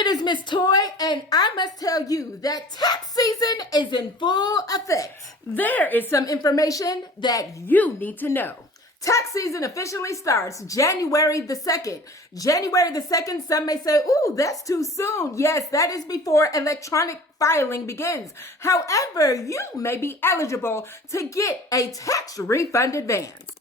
It is Miss Toy, and I must tell you that tax season is in full effect. There is some information that you need to know. Tax season officially starts January the 2nd. January the 2nd, some may say, ooh, that's too soon. Yes, that is before electronic filing begins. However, you may be eligible to get a tax refund advance.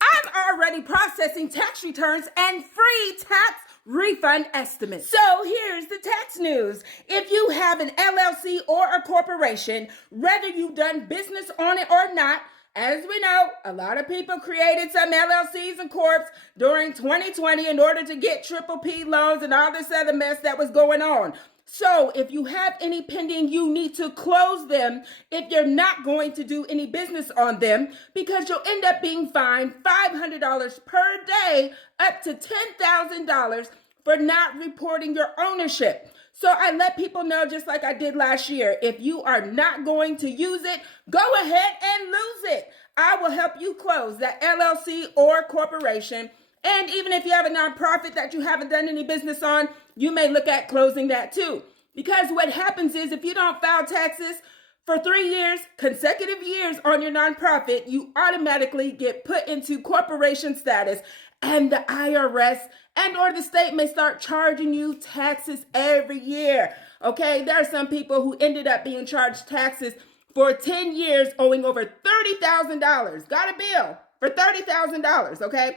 I'm already processing tax returns and free tax refund estimates. So here's the tax news. If you have an LLC or a corporation, whether you've done business on it or not, as we know, a lot of people created some LLCs and corps during 2020 in order to get PPP loans and all this other mess that was going on. So if you have any pending, you need to close them if you're not going to do any business on them, because you'll end up being fined $500 per day up to $10,000 for not reporting your ownership. So I let people know, just like I did last year, if you are not going to use it, go ahead and lose it. I will help you close that LLC or corporation. And even if you have a nonprofit that you haven't done any business on, you may look at closing that too. Because what happens is, if you don't file taxes for 3 years, consecutive years on your nonprofit, you automatically get put into corporation status, and the IRS and or the state may start charging you taxes every year. Okay, there are some people who ended up being charged taxes for 10 years owing over $30,000. Got a bill for $30,000, okay?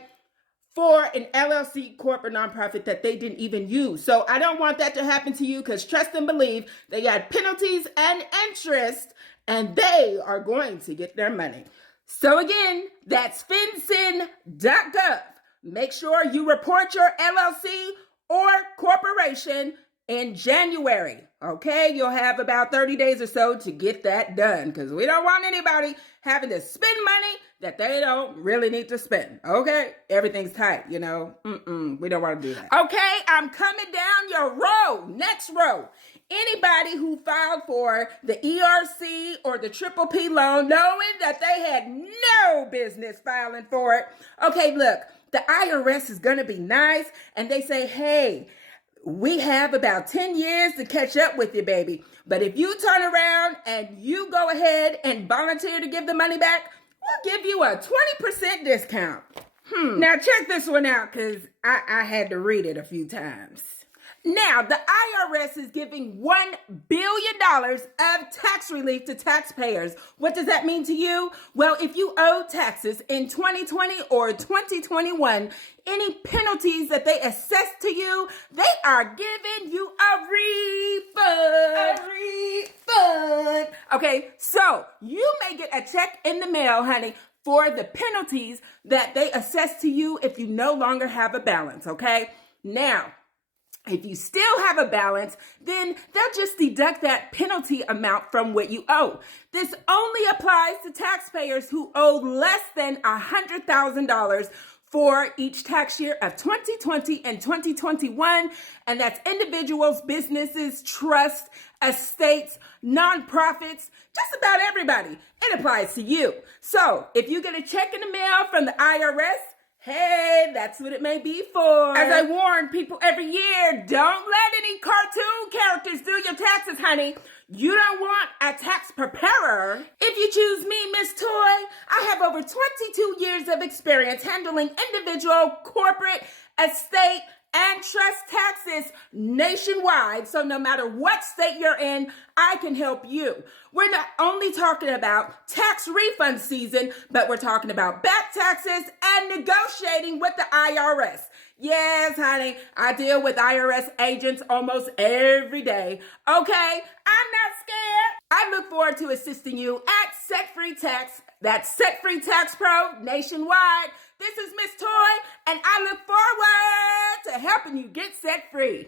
For an LLC, corporate nonprofit that they didn't even use. So I don't want that to happen to you, because trust and believe, they got penalties and interest, and they are going to get their money. So again, that's finsin.gov. Make sure you report your LLC or corporation in January. Okay, you'll have about 30 days or so to get that done, because we don't want anybody having to spend money that they don't really need to spend. Okay, everything's tight, you know. We don't want to do that. Okay, I'm coming down your row. Next row. Anybody who filed for the ERC or the PPP loan, knowing that they had no business filing for it. Okay, look, the IRS is going to be nice, and they say, hey, we have about 10 years to catch up with you, baby. But if you turn around and you go ahead and volunteer to give the money back, we'll give you a 20% discount. Now check this one out, because I had to read it a few times. Now, the IRS is giving $1 billion of tax relief to taxpayers. What does that mean to you? Well, if you owe taxes in 2020 or 2021, any penalties that they assess to you, they are giving you a refund. Okay, so you may get a check in the mail, honey, for the penalties that they assess to you if you no longer have a balance, okay? Now, if you still have a balance, then they'll just deduct that penalty amount from what you owe. This only applies to taxpayers who owe less than $100,000 for each tax year of 2020 and 2021, and that's individuals, businesses, trusts, estates, nonprofits, just about everybody. It applies to you. So if you get a check in the mail from the IRS, hey, that's what it may be for. As I warn people every year, don't let any cartoon characters do your taxes, honey. You don't want a tax preparer. If you choose me, Miss Toy, I have over 22 years of experience handling individual, corporate, estate, and trust taxes nationwide. So no matter what state you're in, I can help you. We're not only talking about tax refund season, but we're talking about back taxes and negotiating with the IRS. Yes, honey, I deal with IRS agents almost every day. Okay, I'm not scared. I look forward to assisting you at Set Free Tax. That's Set Free Tax Pro nationwide. This is Miss Toy, and I look forward to helping you get set free.